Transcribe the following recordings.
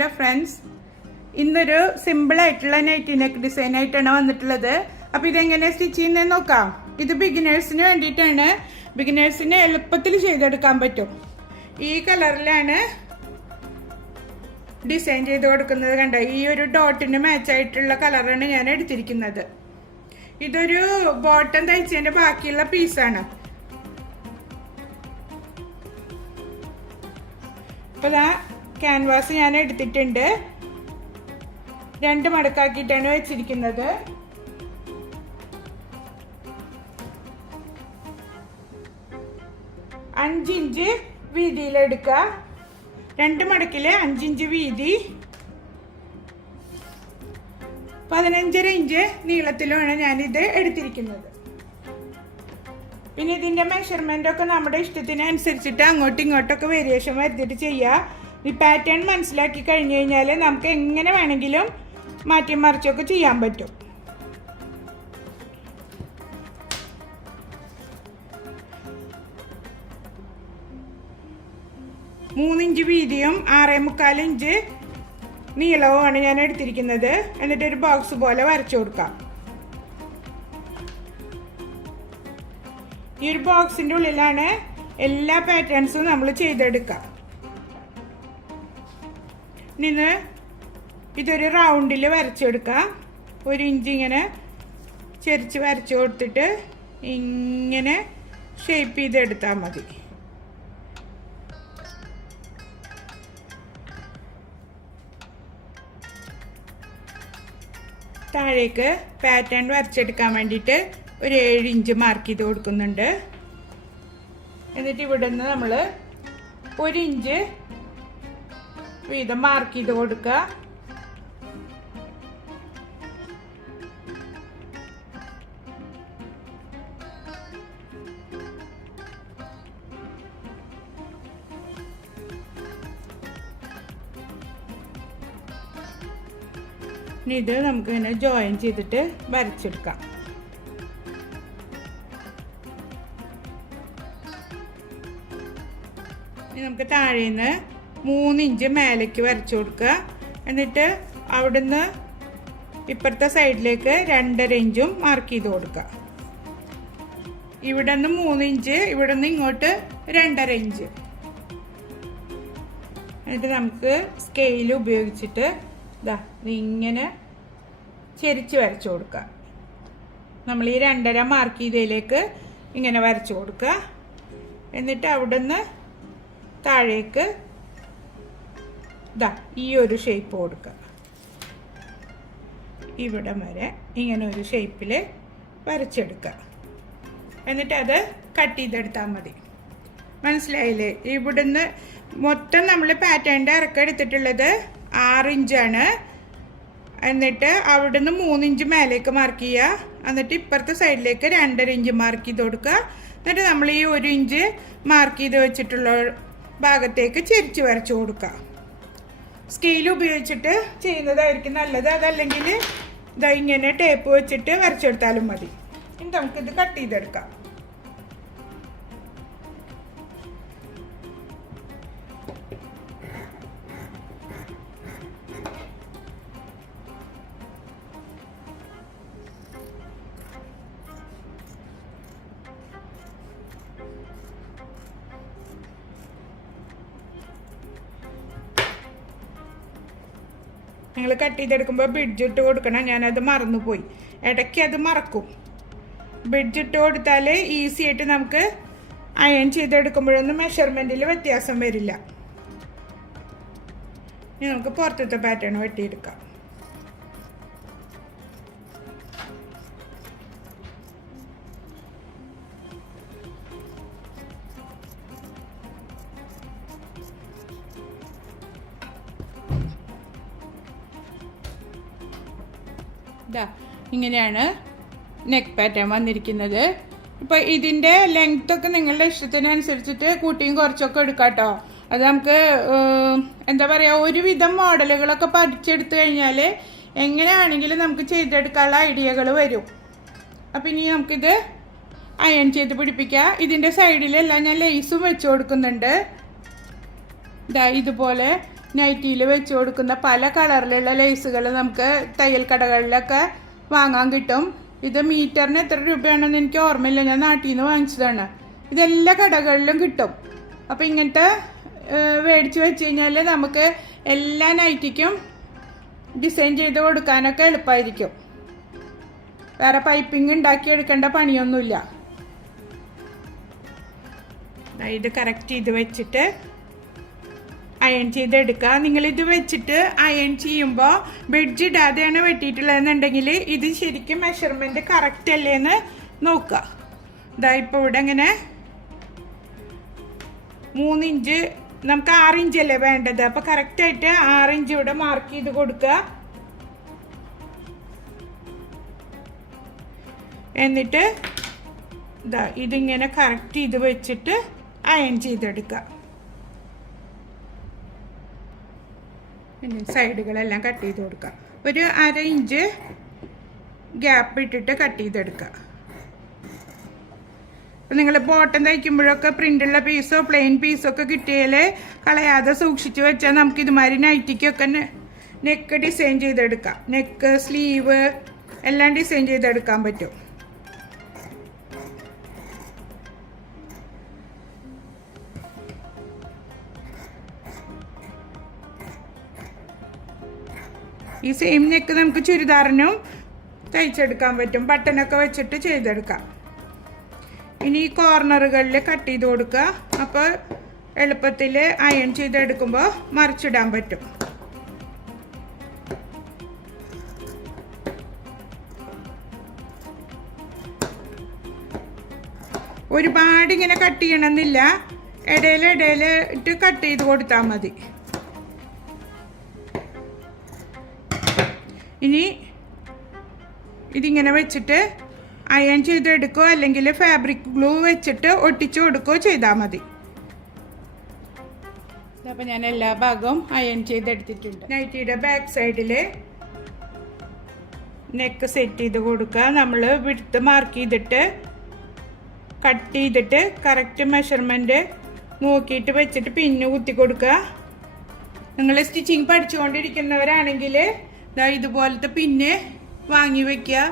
Hello friends, ഇന്നൊരു സിമ്പിളായിട്ടുള്ള nightie neck design ആയിട്ടാണ് വന്നിട്ടുള്ളത്. അപ്പോൾ ഇതെങ്ങനെ സ്റ്റിച്ച് ചെയ്യുന്നത് നോക്കാം. ഇത് ബിഗിനേഴ്സിന് വേണ്ടിയിട്ടാണ്. ബിഗിനേഴ്സിന് എളുപ്പത്തിൽ ചെയ്തെടുക്കാൻ പറ്റും. ഈ കളറിലാണ് ഡിസൈൻ ചെയ്ത് കൊടുക്കുന്നത്. കണ്ട, ഈ ഒരു ഡോട്ടിന് മാച്ചായിട്ടുള്ള കളറാണ് ഞാൻ എടുത്തിരിക്കുന്നത്. ഇതൊരു ബോട്ടം തയ്ച്ചതിൻ്റെ ബാക്കിയുള്ള പീസാണ്. അപ്പോൾ ആ ക്യാൻവാസ് ഞാൻ എടുത്തിട്ടുണ്ട്. 2 മടക്കാക്കിയിട്ടാണ് വെച്ചിരിക്കുന്നത്. അഞ്ച് ഇഞ്ച് വീതിയിലെടുക്കുക. 2 മടക്കില് 5 ഇഞ്ച് വീതി, 15.5 ഇഞ്ച് നീളത്തിലുമാണ് ഞാനിത് എടുത്തിരിക്കുന്നത്. പിന്നെ ഇതിൻ്റെ മെഷർമെൻ്റൊക്കെ നമ്മുടെ ഇഷ്ടത്തിനനുസരിച്ചിട്ട് അങ്ങോട്ടും ഇങ്ങോട്ടൊക്കെ വേരിയേഷൻ വരുത്തിയിട്ട് ചെയ്യുക. ഈ പാറ്റേൺ മനസ്സിലാക്കി കഴിഞ്ഞ് കഴിഞ്ഞാൽ നമുക്ക് എങ്ങനെ വേണമെങ്കിലും മാറ്റി മറിച്ചൊക്കെ ചെയ്യാൻ പറ്റും. മൂന്ന് ഇഞ്ച് വീതിയും 6.25 ഇഞ്ച് നീളവുമാണ് ഞാൻ എടുത്തിരിക്കുന്നത്. എന്നിട്ട് ഒരു ബോക്സ് പോലെ വരച്ചു കൊടുക്കാം. ഈ ഒരു ബോക്സിൻ്റെ ഉള്ളിലാണ് എല്ലാ പാറ്റേൺസും നമ്മൾ ചെയ്തെടുക്കുക. നിന്ന് ഇതൊരു റൗണ്ടിൽ വരച്ചെടുക്കാം. 1 ഇഞ്ച് ഇങ്ങനെ ചെരിച്ച് വരച്ചു കൊടുത്തിട്ട് ഇങ്ങനെ ഷേപ്പ് ചെയ്തെടുത്താൽ മതി. താഴേക്ക് പാറ്റേൺ വരച്ചെടുക്കാൻ വേണ്ടിയിട്ട് ഒരു 7 ഇഞ്ച് മാർക്ക് ചെയ്ത് കൊടുക്കുന്നുണ്ട്. എന്നിട്ട് ഇവിടെ നിന്ന് നമ്മൾ 1 ഇഞ്ച് വീതം മാർക്ക് ചെയ്ത് കൊടുക്കുക. ഇനി ഇത് നമുക്ക് ഇങ്ങനെ ജോയിൻ ചെയ്തിട്ട് വരച്ചെടുക്കാം. ഇനി നമുക്ക് താഴെ നിന്ന് 3 ഇഞ്ച് മേലേക്ക് വരച്ചു കൊടുക്കുക. എന്നിട്ട് അവിടുന്ന് ഇപ്പുറത്തെ സൈഡിലേക്ക് 2.5 ഇഞ്ചും മാർക്ക് ചെയ്ത് കൊടുക്കുക. ഇവിടെ നിന്ന് 3 ഇഞ്ച്, ഇവിടെ നിന്ന് ഇങ്ങോട്ട് 2.5 ഇഞ്ച്. എന്നിട്ട് നമുക്ക് സ്കെയിൽ ഉപയോഗിച്ചിട്ട് ഇങ്ങനെ ചെരിച്ച് വരച്ചു കൊടുക്കുക. നമ്മൾ ഈ 2.5 മാർക്ക് ചെയ്തതിലേക്ക് ഇങ്ങനെ വരച്ചു കൊടുക്കുക. എന്നിട്ട് അവിടുന്ന് താഴേക്ക് ഈ ഒരു ഷേപ്പ് കൊടുക്കുക. ഇവിടം വരെ ഇങ്ങനെ ഒരു ഷേപ്പിൽ വരച്ചെടുക്കുക. എന്നിട്ട് അത് കട്ട് ചെയ്തെടുത്താൽ മതി. മനസ്സിലായില്ലേ? ഇവിടുന്ന് മൊത്തം നമ്മൾ പാറ്റേണിൻ്റെ ഇറക്കം എടുത്തിട്ടുള്ളത് 6 ഇഞ്ചാണ്. എന്നിട്ട് അവിടുന്ന് 3 ഇഞ്ച് മേലേക്ക് മാർക്ക് ചെയ്യുക. എന്നിട്ട് ഇപ്പുറത്തെ സൈഡിലേക്ക് 2.5 ഇഞ്ച് മാർക്ക് ചെയ്ത് കൊടുക്കുക. എന്നിട്ട് നമ്മൾ ഈ 1 ഇഞ്ച് മാർക്ക് ചെയ്ത് വെച്ചിട്ടുള്ള ഭാഗത്തേക്ക് ചെരിച്ച് വരച്ചു കൊടുക്കുക. സ്കെയിൽ ഉപയോഗിച്ചിട്ട് ചെയ്യുന്നതായിരിക്കും നല്ലത്. അതല്ലെങ്കിൽ ഇങ്ങനെ ടേപ്പ് വെച്ചിട്ട് വരച്ചെടുത്താലും മതി. ഇനി നമുക്കിത് കട്ട് ചെയ്തെടുക്കാം. നിങ്ങൾ കട്ട് ചെയ്തെടുക്കുമ്പോൾ ബ്രിഡ്ജ് ഇട്ട് കൊടുക്കണം. ഞാനത് മറന്നുപോയി, ഇടയ്ക്ക് അത് മറക്കും. ബ്രിഡ്ജ് ഇട്ട് കൊടുത്താൽ ഈസി ആയിട്ട് നമുക്ക് അയൺ ചെയ്തെടുക്കുമ്പോഴൊന്നും മെഷർമെൻറ്റിൽ വ്യത്യാസം വരില്ല. ഇനി നമുക്ക് പുറത്തത്തെ പാറ്റേൺ വെട്ടിയെടുക്കാം. ഇങ്ങനെയാണ് നെക്ക് പാറ്റേൺ വന്നിരിക്കുന്നത്. ഇപ്പോൾ ഇതിൻ്റെ ലെങ്ത്തൊക്കെ നിങ്ങളുടെ ഇഷ്ടത്തിനനുസരിച്ചിട്ട് കൂട്ടിയും കുറച്ചൊക്കെ എടുക്കാം കേട്ടോ. അത് നമുക്ക് എന്താ പറയുക, ഒരുവിധം മോഡലുകളൊക്കെ പഠിച്ചെടുത്തു കഴിഞ്ഞാൽ എങ്ങനെയാണെങ്കിലും നമുക്ക് ചെയ്തെടുക്കാനുള്ള ഐഡിയകൾ വരും. അപ്പം ഇനി നമുക്കിത് അയൺ ചെയ്ത് പിടിപ്പിക്കാം. ഇതിൻ്റെ സൈഡിലെല്ലാം ഞാൻ ലേസും വെച്ച് കൊടുക്കുന്നുണ്ട്. ഇതുപോലെ നൈറ്റിയിൽ വെച്ച് കൊടുക്കുന്ന പല കളറിലുള്ള ലേസുകൾ നമുക്ക് തയ്യൽ കടകളിലൊക്കെ വാങ്ങാൻ കിട്ടും. ഇത് മീറ്ററിന് എത്ര രൂപയാണെന്ന് എനിക്ക് ഓർമ്മയില്ല, ഞാൻ നാട്ടിൽ നിന്ന് വാങ്ങിച്ചതാണ്. ഇതെല്ലാ കടകളിലും കിട്ടും. അപ്പോൾ ഇങ്ങനത്തെ മേടിച്ച് വെച്ച് കഴിഞ്ഞാൽ നമുക്ക് എല്ലാ നൈറ്റിക്കും ഡിസൈൻ ചെയ്ത് കൊടുക്കാനൊക്കെ എളുപ്പമായിരിക്കും. വേറെ പൈപ്പിംഗ് ഉണ്ടാക്കിയെടുക്കേണ്ട പണിയൊന്നുമില്ല. ഇത് കറക്റ്റ് ചെയ്ത് വെച്ചിട്ട് അയൺ ചെയ്തെടുക്കുക. നിങ്ങളിത് വെച്ചിട്ട് അയൺ ചെയ്യുമ്പോൾ ബെഡ്ജ് ഇടാതെയാണ് വെട്ടിയിട്ടുള്ളതെന്നുണ്ടെങ്കിൽ ഇത് ശരിക്കും മെഷർമെൻറ്റ് കറക്റ്റ് അല്ലേന്ന് നോക്കുക. ഇതാ ഇപ്പോൾ ഇവിടെ ഇങ്ങനെ 3 ഇഞ്ച്, നമുക്ക് 6 ഇഞ്ചല്ലേ വേണ്ടത്. അപ്പോൾ കറക്റ്റായിട്ട് 6 ഇഞ്ച് ഇവിടെ മാർക്ക് ചെയ്ത് കൊടുക്കുക. എന്നിട്ട് ഇതാ ഇതിങ്ങനെ കറക്റ്റ് ചെയ്ത് വെച്ചിട്ട് അയൺ ചെയ്തെടുക്കുക. പിന്നെ സൈഡുകളെല്ലാം കട്ട് ചെയ്ത് കൊടുക്കുക. ഒരു 1/2 ഇഞ്ച് ഗ്യാപ്പ് ഇട്ടിട്ട് കട്ട് ചെയ്തെടുക്കുക. അപ്പം നിങ്ങൾ ബോട്ടം തയ്ക്കുമ്പോഴൊക്കെ പ്രിൻ്റുള്ള പീസോ പ്ലെയിൻ പീസോ ഒക്കെ കിട്ടിയാൽ കളയാതെ സൂക്ഷിച്ച് വെച്ചാൽ നമുക്ക് ഇതുമാതിരി നൈറ്റിക്കൊക്കെ നെക്ക് ഡിസൈൻ ചെയ്തെടുക്കാം. നെക്ക്, സ്ലീവ് എല്ലാം ഡിസൈൻ ചെയ്തെടുക്കാൻ പറ്റും. ഈ സെയിം നെക്ക് നമുക്ക് ചുരിദാറിനും തയ്ച്ചെടുക്കാൻ പറ്റും. ബട്ടനൊക്കെ വെച്ചിട്ട് ചെയ്തെടുക്കാം. ഇനി ഈ കോർണറുകളിൽ കട്ട് ചെയ്ത് കൊടുക്കുക. അപ്പോൾ എളുപ്പത്തിൽ അയൺ ചെയ്തെടുക്കുമ്പോൾ മറിച്ചിടാൻ പറ്റും. ഒരുപാട് ഇങ്ങനെ കട്ട് ചെയ്യണമെന്നില്ല, ഇടയിൽ ഇട്ട് കട്ട് ചെയ്ത് കൊടുത്താൽ മതി. ഇനി ഇതിങ്ങനെ വെച്ചിട്ട് അയൺ ചെയ്തെടുക്കുകയോ അല്ലെങ്കിൽ ഫാബ്രിക് ഗ്ലൂ വെച്ചിട്ട് ഒട്ടിച്ചു കൊടുക്കുകയോ ചെയ്താൽ മതി. അപ്പോൾ ഞാൻ എല്ലാ ഭാഗവും അയൺ ചെയ്തെടുത്തിട്ടുണ്ട്. നൈറ്റിയുടെ ബാക്ക് സൈഡിൽ നെക്ക് സെറ്റ് ചെയ്ത് കൊടുക്കുക. നമ്മൾ വിഡ്ത്ത് മാർക്ക് ചെയ്തിട്ട് കട്ട് ചെയ്തിട്ട് കറക്റ്റ് മെഷർമെൻറ്റ് നോക്കിയിട്ട് വെച്ചിട്ട് പിന്ന് കുത്തി കൊടുക്കുക. നിങ്ങൾ സ്റ്റിച്ചിങ് പഠിച്ചുകൊണ്ടിരിക്കുന്നവരാണെങ്കിൽ ഇതുപോലത്തെ പിന്ന് വാങ്ങി വയ്ക്കുക.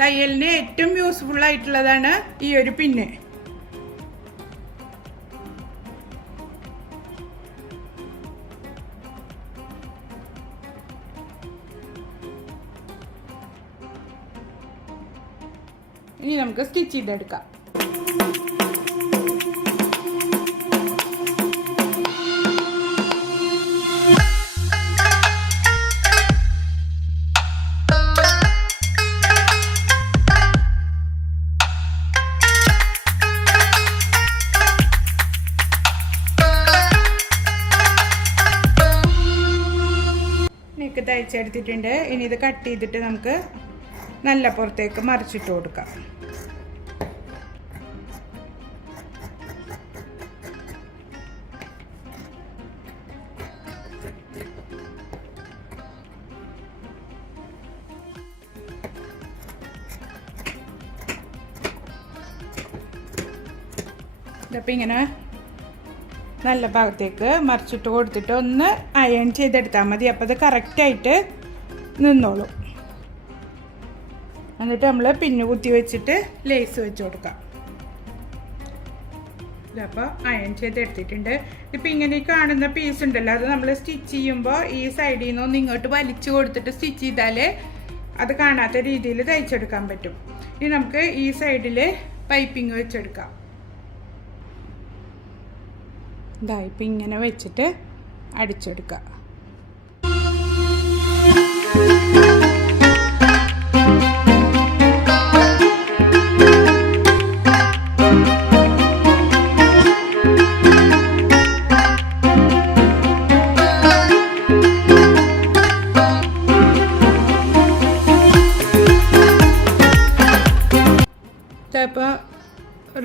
തയ്യലിന് ഏറ്റവും യൂസ്ഫുൾ ആയിട്ടുള്ളതാണ് ഈ ഒരു പിന്ന്. ഇനി നമുക്ക് സ്റ്റിച്ച് ചെയ്തെടുക്കാം. നെക്ക് തയ്ച്ചെടുത്തിട്ടുണ്ട്. ഇനി ഇത് കട്ട് ചെയ്തിട്ട് നമുക്ക് നല്ല പുറത്തേക്ക് മറിച്ചിട്ട് കൊടുക്കാം. ഇതപ്പോൾ ഇങ്ങനെ നല്ല ഭാഗത്തേക്ക് മറിച്ചിട്ട് കൊടുത്തിട്ട് ഒന്ന് അയൺ ചെയ്തെടുത്താൽ മതി. അപ്പോൾ അത് കറക്റ്റായിട്ട് നിന്നോളും. എന്നിട്ട് നമ്മൾ പിന്ന് കുത്തി വെച്ചിട്ട് ലേസ് വെച്ച് കൊടുക്കാം. ഇതപ്പോൾ അയൺ ചെയ്തെടുത്തിട്ടുണ്ട്. ഇപ്പം ഇങ്ങനെ കാണുന്ന പീസ് ഉണ്ടല്ലോ, അത് നമ്മൾ സ്റ്റിച്ച് ചെയ്യുമ്പോൾ ഈ സൈഡിൽ നിന്നൊന്ന് ഇങ്ങോട്ട് വലിച്ചു കൊടുത്തിട്ട് സ്റ്റിച്ച് ചെയ്താൽ അത് കാണാത്ത രീതിയിൽ തയ്ച്ചെടുക്കാൻ പറ്റും. ഇനി നമുക്ക് ഈ സൈഡിൽ പൈപ്പിംഗ് വെച്ചെടുക്കാം. ഇതാ ഇപ്പം ഇങ്ങനെ വെച്ചിട്ട് അടിച്ചെടുക്കുക. ഇപ്പോൾ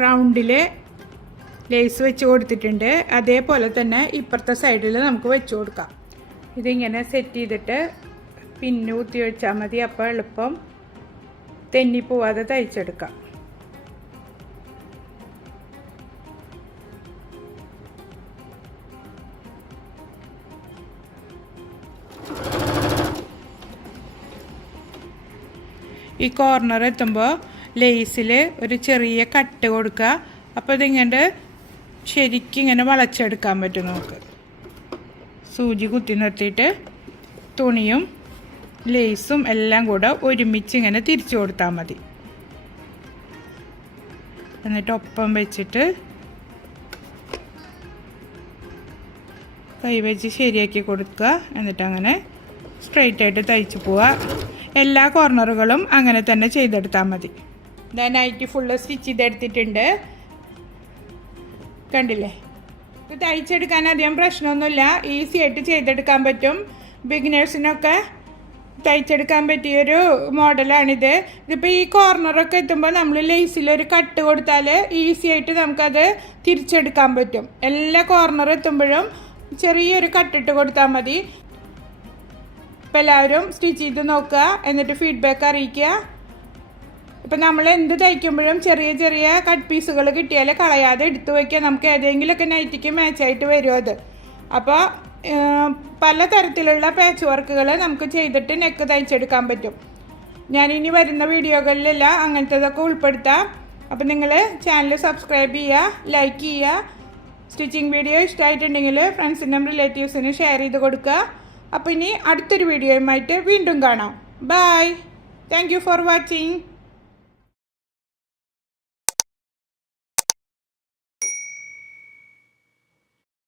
റൗണ്ടിൽ ലേസ് വെച്ച് കൊടുത്തിട്ടുണ്ട്. അതേപോലെ തന്നെ ഇപ്പുറത്തെ സൈഡിൽ നമുക്ക് വെച്ച് കൊടുക്കാം. ഇതിങ്ങനെ സെറ്റ് ചെയ്തിട്ട് പിന്ന് കുത്തി വെച്ചാൽ മതി. അപ്പോൾ എളുപ്പം തെന്നിപ്പോവാതെ തയ്ച്ചെടുക്കാം. ഈ കോർണർ എത്തുമ്പോൾ ലേസിൽ ഒരു ചെറിയ കട്ട് കൊടുക്കുക. അപ്പോൾ ഇതിങ്ങനെ ശരിക്കും ഇങ്ങനെ വളച്ചെടുക്കാൻ പറ്റും. നമുക്ക് സൂചി കുത്തി നിർത്തിയിട്ട് തുണിയും ലേസും എല്ലാം കൂടെ ഒരുമിച്ച് ഇങ്ങനെ തിരിച്ചു കൊടുത്താൽ മതി. എന്നിട്ട് ഒപ്പം വെച്ചിട്ട് കൈ വെച്ച് ശരിയാക്കി കൊടുക്കുക. എന്നിട്ട് അങ്ങനെ സ്ട്രെയിറ്റ് ആയിട്ട് തയ്ച്ച് പോവുക. എല്ലാ കോർണറുകളും അങ്ങനെ തന്നെ ചെയ്തെടുത്താൽ മതി. നൈറ്റി ഫുള്ള് സ്റ്റിച്ച് ചെയ്തെടുത്തിട്ടുണ്ട്. കണ്ടില്ലേ? ഇത് തയ്ച്ചെടുക്കാൻ അധികം പ്രശ്നമൊന്നുമില്ല. ഈസി ആയിട്ട് ചെയ്തെടുക്കാൻ പറ്റും. ബിഗിനേഴ്സിനൊക്കെ തയ്ച്ചെടുക്കാൻ പറ്റിയൊരു മോഡലാണിത്. ഇതിപ്പോൾ ഈ കോർണറൊക്കെ എത്തുമ്പോൾ നമ്മൾ ലേസിലൊരു കട്ട് കൊടുത്താൽ ഈസി ആയിട്ട് നമുക്കത് തിരിച്ചെടുക്കാൻ പറ്റും. എല്ലാ കോർണർ എത്തുമ്പോഴും ചെറിയൊരു കട്ടിട്ട് കൊടുത്താൽ മതി. ഇപ്പം എല്ലാവരും സ്റ്റിച്ച് ചെയ്ത് നോക്കുക, എന്നിട്ട് ഫീഡ്ബാക്ക് അറിയിക്കുക. ഇപ്പം നമ്മൾ എന്ത് തയ്ക്കുമ്പോഴും ചെറിയ ചെറിയ കട്ട് പീസുകൾ കിട്ടിയാൽ കളയാതെ എടുത്തു വയ്ക്കുക. നമുക്ക് ഏതെങ്കിലുമൊക്കെ നൈറ്റിക്ക് മാച്ചായിട്ട് വരും അത്. അപ്പോൾ പലതരത്തിലുള്ള പാച്ച് വർക്കുകൾ നമുക്ക് ചെയ്തിട്ട് നെക്ക് തയ്ച്ചെടുക്കാൻ പറ്റും. ഞാനിനി വരുന്ന വീഡിയോകളിലെല്ലാം അങ്ങനത്തതൊക്കെ ഉൾപ്പെടുത്താം. അപ്പോൾ നിങ്ങൾ ചാനൽ സബ്സ്ക്രൈബ് ചെയ്യുക, ലൈക്ക് ചെയ്യുക. സ്റ്റിച്ചിങ് വീഡിയോ ഇഷ്ടമായിട്ടുണ്ടെങ്കിൽ ഫ്രണ്ട്സിനും റിലേറ്റീവ്സിനും ഷെയർ ചെയ്ത് കൊടുക്കുക. അപ്പോൾ ഇനി അടുത്തൊരു വീഡിയോയുമായിട്ട് വീണ്ടും കാണാം. Bye. Thank you for watching.